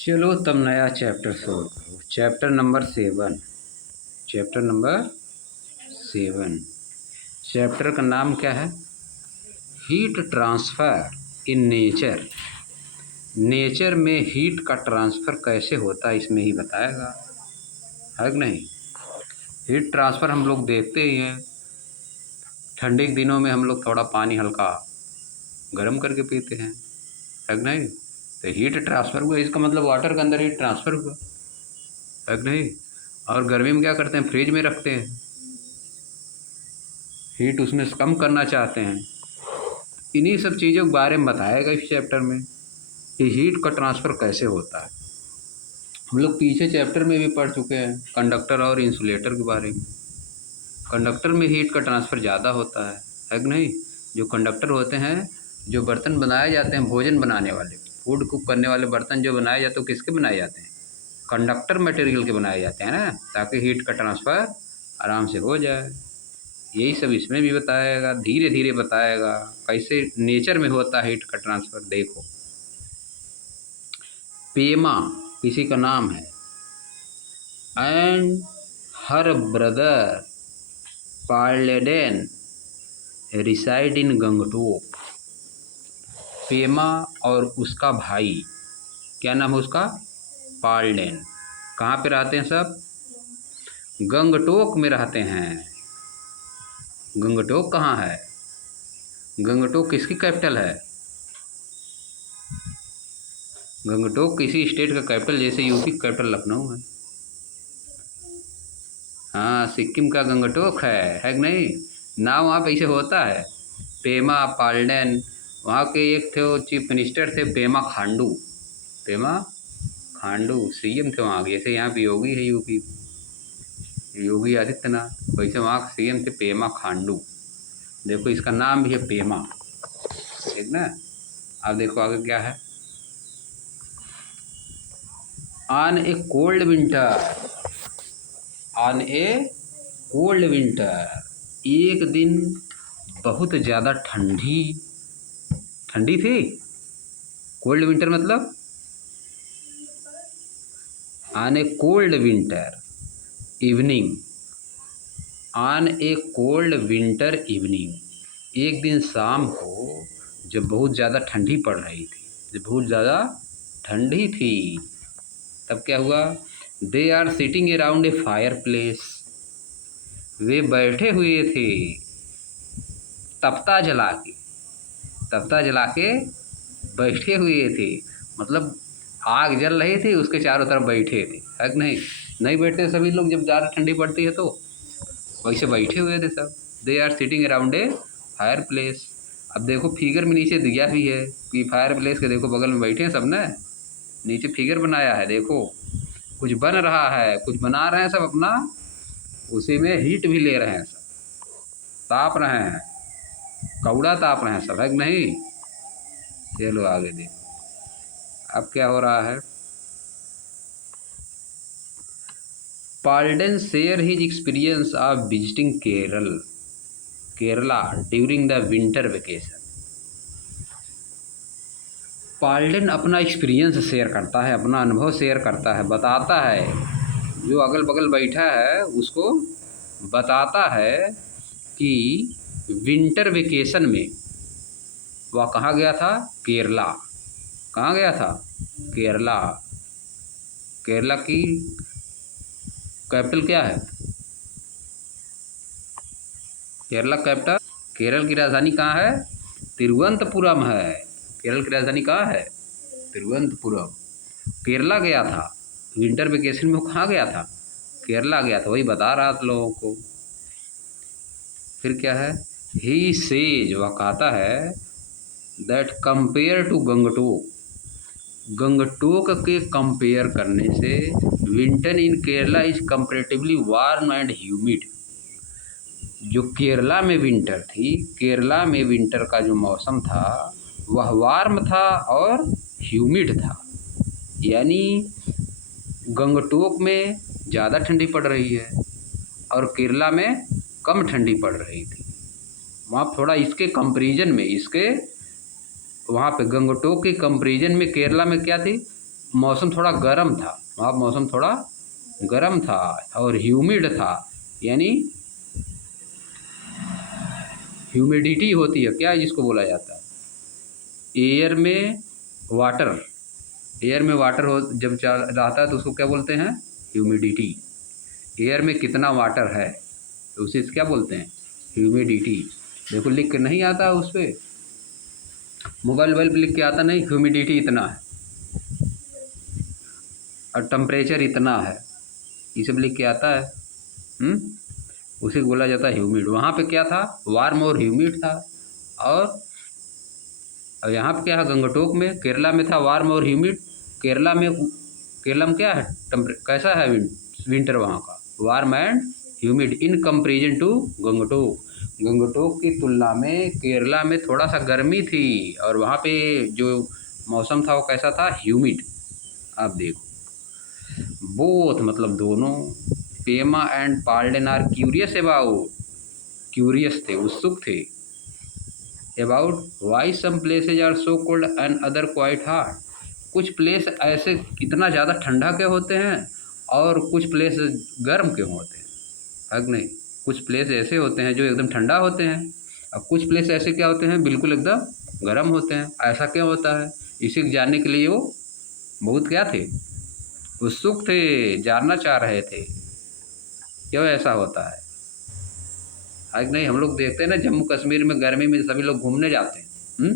चलो तब नया चैप्टर शुरू करो। Chapter number 7। चैप्टर का नाम क्या है? Heat transfer in nature. Nature में हीट का ट्रांसफ़र कैसे होता है इसमें ही बताएगा, है कि नहीं। हीट ट्रांसफ़र हम लोग देखते ही हैं। ठंडी के दिनों में हम लोग थोड़ा पानी हल्का गर्म करके पीते हैं, है कि नहीं। तो हीट ट्रांसफ़र हुआ, इसका मतलब वाटर के अंदर हीट ट्रांसफ़र हुआ, है कि नहीं। और गर्मी में क्या करते हैं, फ्रिज में रखते हैं, हीट उसमें से कम करना चाहते हैं। इन्हीं सब चीज़ों के बारे में बताएगा इस चैप्टर में कि हीट का ट्रांसफ़र कैसे होता है। हम लोग पीछे चैप्टर में भी पढ़ चुके हैं कंडक्टर और इंसुलेटर के बारे में। कंडक्टर में हीट का ट्रांसफ़र ज़्यादा होता है कि नहीं। जो कंडक्टर होते हैं, जो बर्तन बनाए जाते हैं, भोजन बनाने वाले, फूड कुक करने वाले बर्तन जो बनाए जाते हैं, किसके बनाए जाते हैं? कंडक्टर मटेरियल के बनाए जाते हैं ना, ताकि हीट का ट्रांसफ़र आराम से हो जाए। यही सब इसमें भी बताएगा, धीरे धीरे बताएगा कैसे नेचर में होता है हीट का ट्रांसफ़र। देखो, पेमा किसी का नाम है and her brother Paldan reside in Gangtok. Pema और उसका भाई, क्या नाम है उसका? पार्लेन। कहाँ पे रहते हैं सब? गंगटोक में रहते हैं। गंगटोक कहाँ है? गंगटोक किसकी कैपिटल है? गंगटोक किसी स्टेट का कैपिटल, जैसे यूपी का कैपिटल लखनऊ है। हाँ, सिक्किम का गंगटोक है कि नहीं। नाम वहाँ पे ऐसे होता है। पेमा पाल्डेन, वहाँ के एक थे, वो चीफ मिनिस्टर थे, पेमा खांडू। पेमा खांडू सीएम थे वहाँ के, जैसे यहाँ पे योगी है यूपी, योगी आदित्यनाथ, वैसे वहाँ के सीएम थे पेमा खांडू। देखो इसका नाम भी है पेमा, ठीक ना। अब देखो आगे क्या है। ऑन ए कोल्ड विंटर, एक दिन बहुत ज़्यादा ठंडी थी। कोल्ड विंटर मतलब on A cold winter evening, on A cold winter evening, एक दिन शाम को जब बहुत ज़्यादा ठंडी पड़ रही थी, जब बहुत ज़्यादा ठंडी थी, तब क्या हुआ? They are sitting around a fireplace, वे बैठे हुए थे तपता जला के बैठे हुए थे। मतलब आग जल रही थी, उसके चारों तरफ बैठे थे, है कि नहीं बैठते सभी लोग जब ज़्यादा ठंडी पड़ती है तो वैसे बैठे हुए थे सब। They are sitting around a fireplace. अब देखो फिगर में नीचे दिया भी है कि फायर प्लेस के देखो बगल में बैठे हैं सब ना, नीचे फिगर बनाया है। देखो कुछ बन रहा है, कुछ बना रहे हैं सब अपना, उसी में हीट भी ले रहे हैं सब, ताप रहे हैं, कौड़ा ताप रहे हैं सब, है कि नहीं। चलो आगे देखो अब क्या हो रहा है। Paldan share his experience of visiting Kerala during the winter vacation. Paldan अपना एक्सपीरियंस शेयर करता है, अपना अनुभव शेयर करता है, बताता है, जो अगल बगल बैठा है उसको बताता है कि विंटर वेकेशन में वह कहाँ गया था? केरला। कहाँ गया था? केरला। केरला की कैपिटल क्या है? केरला कैपिटल, केरल की राजधानी कहाँ है? तिरुवनंतपुरम है। केरल की राजधानी कहाँ है? तिरुवनंतपुरम। केरला गया था विंटर वेकेशन में। वो कहाँ गया था? केरला गया था, वही बता रहा था लोगों को। फिर क्या है? ही सेज, वह कहता है, that compare to Gangtok, Gangtok के कंपेयर करने से winter in Kerala is comparatively warm and humid. जो केरला में विंटर थी, केरला में विंटर का जो मौसम था वह वार्म था और ह्यूमिड था। यानी गंगटोक में ज़्यादा ठंडी पड़ रही है और केरला में कम ठंडी पड़ रही थी। वहाँ थोड़ा इसके कंपैरिजन में, इसके वहाँ पे गंगटोक के कंपैरिजन में केरला में क्या थी? मौसम थोड़ा गर्म था, वहाँ मौसम थोड़ा गर्म था और ह्यूमिड था, यानी ह्यूमिडिटी होती है क्या, जिसको बोला जाता है एयर में वाटर, एयर में वाटर हो जब चल रहता है तो उसको क्या बोलते हैं, ह्यूमिडिटी। एयर में कितना वाटर है तो उसे क्या बोलते हैं, ह्यूमिडिटी। देखो लिख के नहीं आता उस पर, मोबाइल पर लिख के आता नहीं, ह्यूमिडिटी इतना है और टेम्परेचर इतना है, ये सब लिख के आता है। उसे बोला जाता है ह्यूमिड। वहाँ पे क्या था, वार्म और ह्यूमिड था। और यहाँ पे क्या है, गंगटोक में, केरला में था वार्म और ह्यूमिड। केरला में क्या है, कैसा है विंटर वहाँ का, warm and humid in comparison to Gangtok. Gangtok की तुलना में केरला में थोड़ा सा गर्मी थी और वहाँ पे जो मौसम था वो कैसा था, ह्यूमिड। आप देखो, बोथ मतलब दोनों। Pema and Palden are curious थे, उत्सुक थे about why some places are so cold and other quite hot. कुछ प्लेस ऐसे इतना ज़्यादा ठंडा के होते हैं और कुछ प्लेस गर्म के होते हैं, है कि नहीं। कुछ प्लेस ऐसे होते हैं जो एकदम ठंडा होते हैं और कुछ प्लेस ऐसे क्या होते हैं, बिल्कुल एकदम गर्म होते हैं। ऐसा क्यों होता है, इसे जानने के लिए वो बहुत क्या थे, उत्सुक थे, जानना चाह रहे थे क्यों ऐसा होता है कि नहीं। हम लोग देखते हैं ना, जम्मू कश्मीर में गर्मी में सभी लोग घूमने जाते हैं,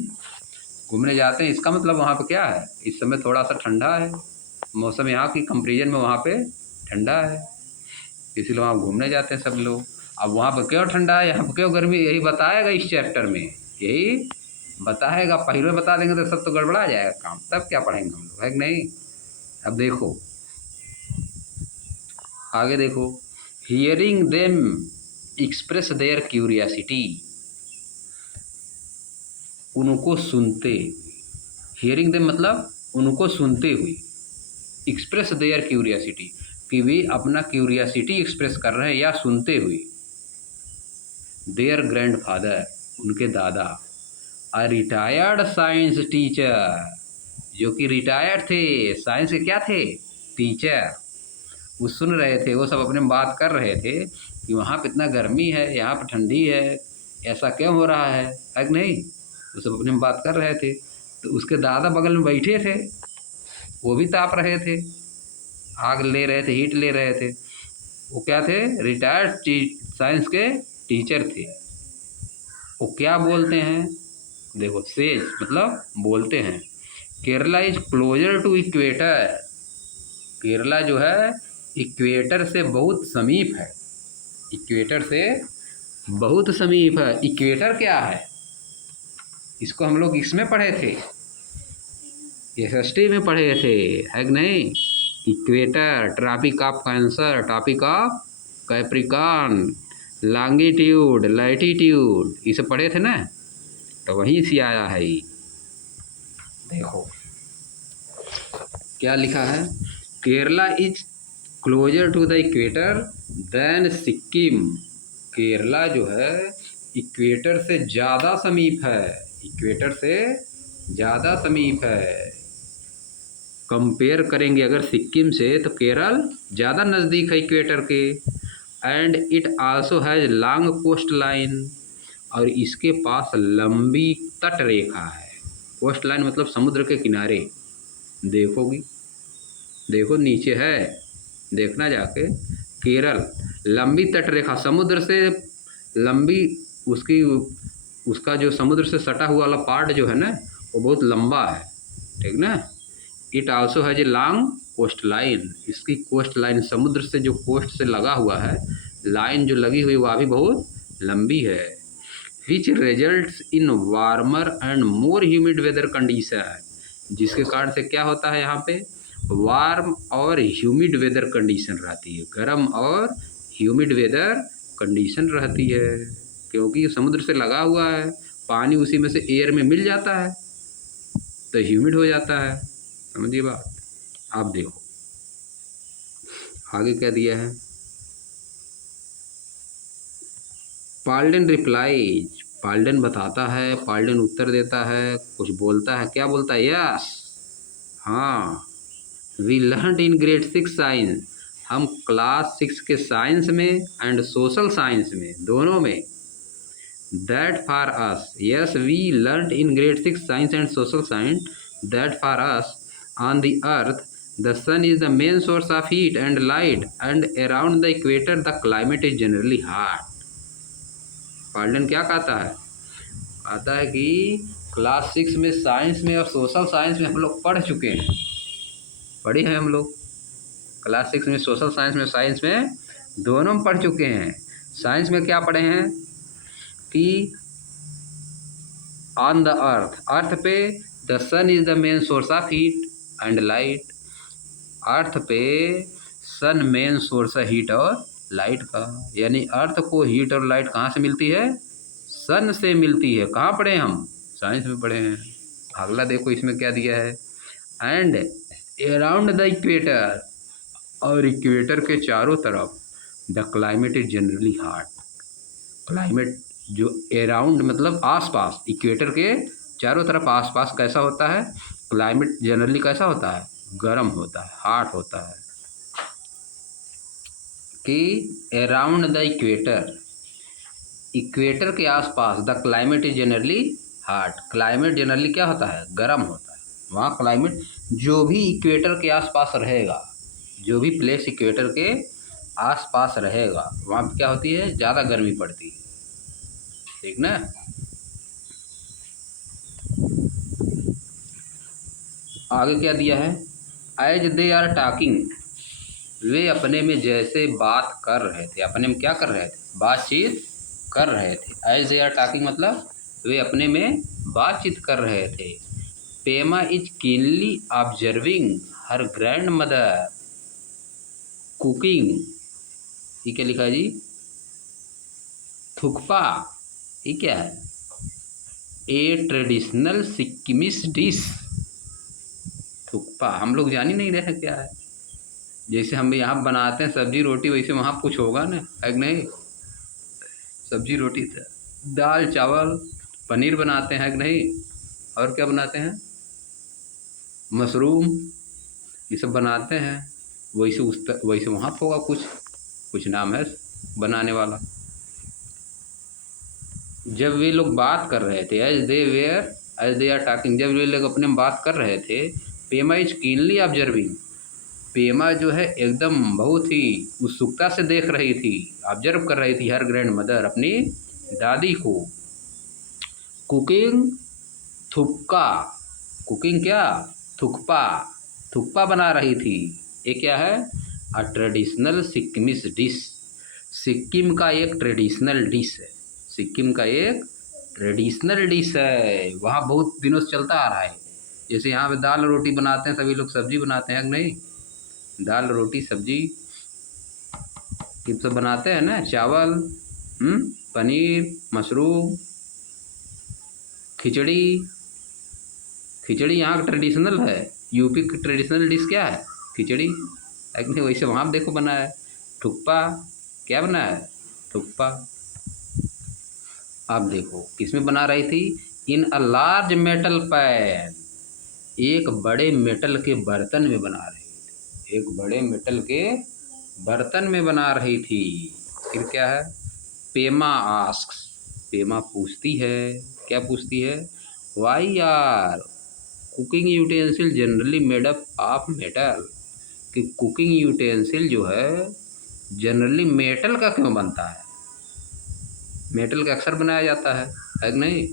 घूमने जाते हैं, इसका मतलब वहाँ पे क्या है, इस समय थोड़ा सा ठंडा है मौसम, यहाँ की कंपेरिजन में वहाँ पे ठंडा है, इसीलिए वहाँ घूमने जाते हैं सब लोग। अब वहाँ पर क्यों ठंडा है, यहाँ पर क्यों गर्मी, यही बताएगा इस चैप्टर में, यही बताएगा। पहले बता देंगे तो सब तो गड़बड़ा जाएगा काम, तब क्या पढ़ेंगे हम लोग, है कि नहीं। अब देखो आगे देखो, hearing them express their curiosity, उनको सुनते, हियरिंग देम मतलब उनको सुनते हुए, एक्सप्रेस देयर क्यूरियासिटी कि वे अपना क्यूरियासिटी एक्सप्रेस कर रहे हैं या सुनते हुए। देयर ग्रैंडफादर, उनके दादा, अ रिटायर्ड साइंस टीचर, जो कि रिटायर्ड थे, साइंस के क्या थे, टीचर, वो सुन रहे थे, वो सब अपने में बात कर रहे थे कि वहाँ पे इतना गर्मी है, यहाँ पे ठंडी है, ऐसा क्यों हो रहा है कि नहीं। वो सब अपने में बात कर रहे थे, तो उसके दादा बगल में बैठे थे, वो भी ताप रहे थे, आग ले रहे थे, हीट ले रहे थे। वो क्या थे, रिटायर्ड साइंस के टीचर थे। वो क्या बोलते हैं, देखो सेज मतलब बोलते हैं, Kerala is closer to equator, Kerala जो है इक्वेटर से बहुत समीप है, इक्वेटर से बहुत समीप है। इक्वेटर क्या है, इसको हम लोग इसमें पढ़े थे, एसएसटी में पढ़े थे, है कि नहीं। Equator, tropic of Cancer, tropic of Capricorn, longitude, latitude, ये सब पढ़े थे ना, तो वहीं से आया है ये। देखो क्या लिखा है, Kerala is closer to the equator than Sikkim, Kerala जो है इक्वेटर से ज़्यादा समीप है, इक्वेटर से ज़्यादा समीप है। कंपेयर करेंगे अगर सिक्किम से तो केरल ज़्यादा नज़दीक है इक्वेटर के। And it also has long coastline, और इसके पास लंबी तट रेखा है। कोस्ट लाइन मतलब समुद्र के किनारे, देखोगी, देखो नीचे है, देखना जाके, केरल लंबी तट रेखा, समुद्र से लंबी, उसकी उसका जो समुद्र से सटा हुआ वाला पार्ट जो है ना, वो बहुत लंबा है, ठीक ना। It also has a long coastline, इसकी कोस्ट लाइन, समुद्र से जो कोस्ट से लगा हुआ है लाइन जो लगी हुई वह भी बहुत लंबी है। Which results in warmer and more humid weather condition, जिसके कारण से क्या होता है, यहाँ पे वार्म और ह्यूमिड वेदर कंडीशन रहती है, गर्म और ह्यूमिड वेदर कंडीशन रहती है, क्योंकि समुद्र से लगा हुआ है, पानी उसी में से एयर में मिल जाता है तो ह्यूमिड हो जाता है, समझिए बात। आप देखो आगे क्या दिया है, पाल्डन रिप्लाईज, पाल्डन बताता है, पाल्डन उत्तर देता है, कुछ बोलता है, क्या बोलता है, यस, हाँ, we learn in grade 6 science, हम क्लास 6 के साइंस में एंड सोशल साइंस में, दोनों में। That for us, yes we learn in grade 6 science and social science, that for us on the earth the sun is the main source of heat and light and around the equator the climate is generally hot. Paldan क्या कहता है? कहता है कि class 6 में science में और social science में हम लोग पढ़ चुके हैं, पढ़े हैं हम लोग। क्लास 6 में सोशल साइंस में, साइंस में, दोनों में पढ़ चुके हैं। साइंस में क्या पढ़े हैं कि ऑन द अर्थ, अर्थ पे the sun is the main source of heat and light, earth पे सन मेन सोर्स है हीट और लाइट का। यानी अर्थ को हीट और लाइट कहाँ से मिलती है? सन से मिलती है। कहाँ पढ़े हम? साइंस में पढ़े हैं। अगला देखो इसमें क्या दिया है, एंड अराउंड द इक्वेटर, और इक्वेटर के चारों तरफ the climate is generally hot. Climate जो अराउंड मतलब आसपास, इक्वेटर के चारों तरफ आसपास कैसा होता है? क्लाइमेट जनरली कैसा होता है? गर्म होता है, हॉट होता है। कि अराउंड द इक्वेटर, इक्वेटर के आसपास the climate is generally hot, climate generally क्या होता है? गर्म होता है। वहाँ क्लाइमेट जो भी इक्वेटर के आसपास रहेगा, जो भी प्लेस इक्वेटर के आसपास रहेगा, वहाँ पे क्या होती है? ज़्यादा गर्मी पड़ती है, ठीक ना। आगे क्या दिया है, एज दे आर टॉकिंग, वे अपने में जैसे बात कर रहे थे, अपने में क्या कर रहे थे? बातचीत कर रहे थे। एज दे आर टॉकिंग मतलब वे अपने में बातचीत कर रहे थे। Pema is keenly observing her grand mother cooking, ये क्या लिखा है जी? थुक्पा, ये क्या है? ए ट्रेडिशनल सिक्किमिस डिश। थुक्पा हम लोग जान ही नहीं रहे क्या है। जैसे हम यहाँ बनाते हैं सब्जी रोटी, वैसे वहाँ कुछ होगा ना, है कि नहीं? सब्जी रोटी, दाल चावल, पनीर बनाते हैं कि नहीं? और क्या बनाते हैं? मशरूम, ये सब बनाते हैं। वैसे वहाँ होगा कुछ नाम है बनाने वाला। जब वे लोग बात कर रहे थे, एज दे आर टॉकिंग, जब वे लोग अपने में बात कर रहे थे, Pema is keenly observing, Pema जो है एकदम बहुत ही उत्सुकता से देख रही थी, ऑब्जर्व कर रही थी हर ग्रैंड मदर, अपनी दादी को। कुकिंग थुक्का, कुकिंग क्या? थुक्पा, थुक्पा बना रही थी। ये क्या है? A traditional Sikkimese dish, Sikkim का एक ट्रेडिशनल डिश है। सिक्किम का एक ट्रेडिशनल डिश है, वहाँ बहुत दिनों से चलता आ रहा है। जैसे यहाँ पे दाल रोटी बनाते हैं, सभी लोग सब्जी बनाते हैं कि नहीं? दाल रोटी सब्जी ये सब बनाते हैं ना, चावल, पनीर, मशरूम, खिचड़ी। खिचड़ी यहाँ का ट्रेडिशनल है। यूपी की ट्रेडिशनल डिश क्या है? खिचड़ी, है कि नहीं? वैसे वहाँ देखो बना है थुक्पा। क्या बना है? थुक्पा। आप देखो किसमें बना रही थी? इन अ लार्ज मेटल पैन, एक बड़े मेटल के बर्तन में बना रही थी, एक बड़े मेटल के बर्तन में बना रही थी। फिर क्या है? पेमा आस्क्स, पेमा पूछती है, क्या पूछती है? Why are cooking utensil generally made up of metal, कि कुकिंग यूटेंसिल जो है जनरली मेटल का क्यों बनता है? मेटल का अक्सर बनाया जाता है कि नहीं?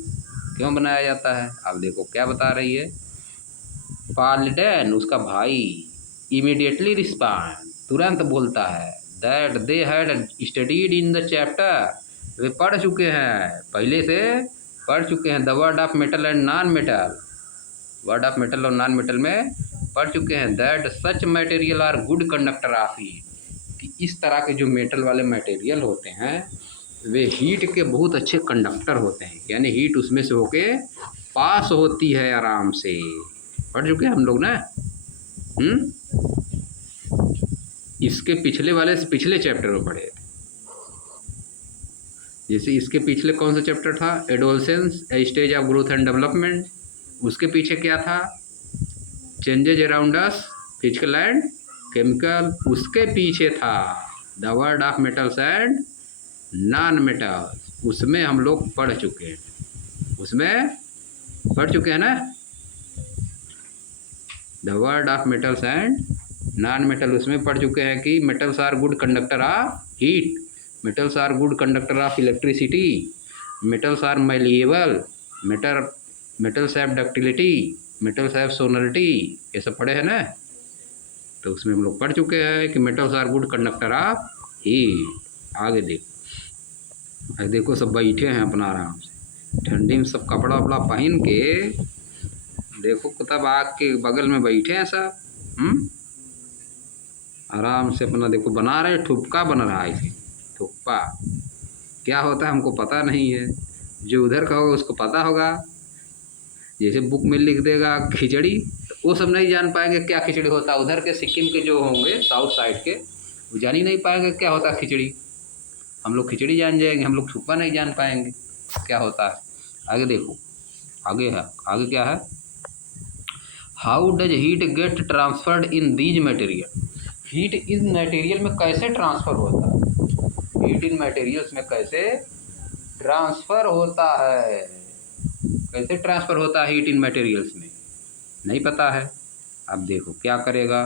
क्यों बनाया जाता है? आप देखो क्या बता रही है। पाल्डन उसका भाई इमीडिएटली रिस्पॉन्ड, तुरंत बोलता है, that they had studied in the chapter, वे पढ़ चुके हैं, पहले से पढ़ चुके हैं, the word of metal and non metal, word of metal और नॉन मेटल में पढ़ चुके हैं। That such material are good conductor of heat, कि इस तरह के जो मेटल वाले मटेरियल होते हैं वे हीट के बहुत अच्छे कंडक्टर होते हैं, यानी हीट उसमें से होके पास होती है आराम से। पढ़ चुके हैं हम लोग ना। इसके पिछले वाले से पिछले चैप्टर में पढ़े थे। जैसे इसके पिछले कौन सा चैप्टर था? Adolescence, a stage of growth and development. उसके पीछे क्या था? Changes around us physical and chemical. उसके पीछे था the word of metals and non metals. उसमें हम लोग पढ़ चुके हैं, उसमें पढ़ चुके हैं ना। The word of metals and non metal, उसमें पढ़ चुके हैं कि metals are good conductor of heat, metals are good conductor of electricity, metals are malleable, metals have ductility, metals have sonority, ये सब पढ़े हैं ना। तो उसमें हम लोग पढ़ चुके हैं कि metals are good conductor of heat. आगे देखो सब बैठे हैं अपना आराम से, ठंडी में सब कपड़ा वपड़ा पहन के, देखो तब आग के बगल में बैठे हैं सब। आराम से अपना देखो बना रहे, ठुपका बन रहा है इसे। ठुपका क्या होता है हमको पता नहीं है, जो उधर का होगा उसको पता होगा। जैसे बुक में लिख देगा खिचड़ी, तो वो सब नहीं जान पाएंगे क्या खिचड़ी होता है। उधर के सिक्किम के जो होंगे साउथ साइड के, वो जान ही नहीं पाएंगे क्या होता है खिचड़ी। हम लोग खिचड़ी जान जाएंगे, हम लोग ठुपका नहीं जान पाएंगे क्या होता है। आगे देखो, आगे है, आगे क्या है। How does heat get transferred in these material. Heat इस मटेरियल में कैसे ट्रांसफ़र होता है, हीट इन मटेरियल्स में कैसे ट्रांसफ़र होता है, कैसे ट्रांसफ़र होता है हीट इन मटेरियल्स में, नहीं पता है। अब देखो क्या करेगा।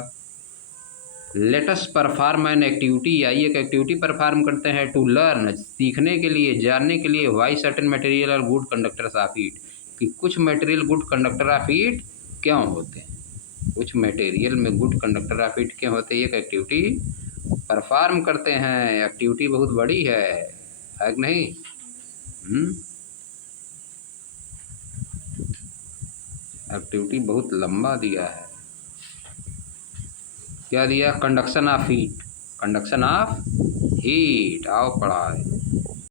Let us perform an activity, आइए एक एक्टिविटी परफॉर्म करते हैं। टू लर्न, सीखने के लिए, जानने के लिए। Why certain material are good conductors of heat, कि कुछ material good conductor of heat क्यों होते हैं, कुछ मटेरियल में गुड कंडक्टर ऑफ हीट क्यों होते हैं। एक एक्टिविटी परफॉर्म करते हैं। एक्टिविटी बहुत बड़ी है कि नहीं। एक्टिविटी बहुत लंबा दिया है। क्या दिया, conduction of heat, conduction of heat. आओ पढ़ा है।